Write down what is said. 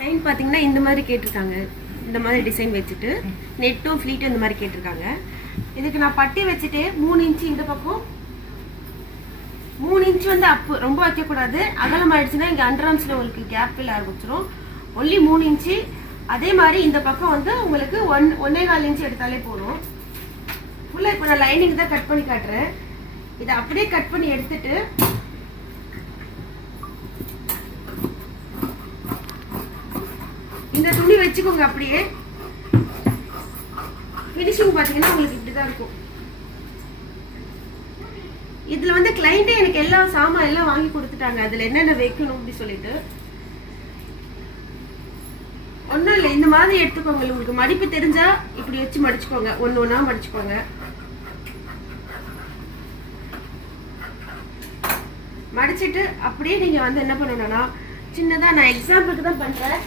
Line பார்த்தீங்கன்னா இந்த மாதிரி கேட்டிருக்காங்க. இந்த மாதிரி டிசைன் வச்சுட்டு நெட்டும் ஃப்ளீட்டும் இந்த மாதிரி கேட்டிருக்காங்க. இதுக்கு நான் பட்டி வச்சுட்டு 3 இன்ச்சு இந்த பக்கம் 3 இன்ச்சு வந்து அப்பு ரொம்ப வைக்கக்கூடாது. அகலம் ஆயிடுச்சுன்னா இங்கே அண்டர்ஆர்ம்ஸில் உங்களுக்கு கேப் ஃபில் ஆரம்பிச்சிடும். Only 3 inch. அதே மாதிரி இந்த பக்கம் வந்து உங்களுக்கு 1.25 இன்ச்சு எடுத்தாலே போதும். ஃபுல்லாக இப்போ நான் லைனிங் தான் கட் பண்ணி காட்டுறேன். இதை அப்படியே கட் பண்ணி எடுத்துட்டு இந்த துணி வச்சுக்கோங்க. அப்படியே ஃபினிஷிங் பார்த்தீங்கன்னா உங்களுக்கு இப்படிதான் இருக்கும். இதுல வந்து கிளைண்டே எனக்கு எல்லா சாமான் எல்லாம் வாங்கி கொடுத்துட்டாங்க. அதுல என்னென்ன வைக்கணும் அப்படி சொல்லிட்டு ஒன்றும் இல்லை. இந்த மாதிரி எடுத்துக்கோங்க. உங்களுக்கு மடிப்பு தெரிஞ்சா இப்படி வச்சு மடிச்சுக்கோங்க. ஒன்று ஒன்றா மடிச்சுக்கோங்க. மடிச்சிட்டு அப்படியே நீங்க வந்து என்ன பண்ணணும்னா சின்னதா நான் எக்ஸாம்பிளுக்கு தான் பண்றேன்.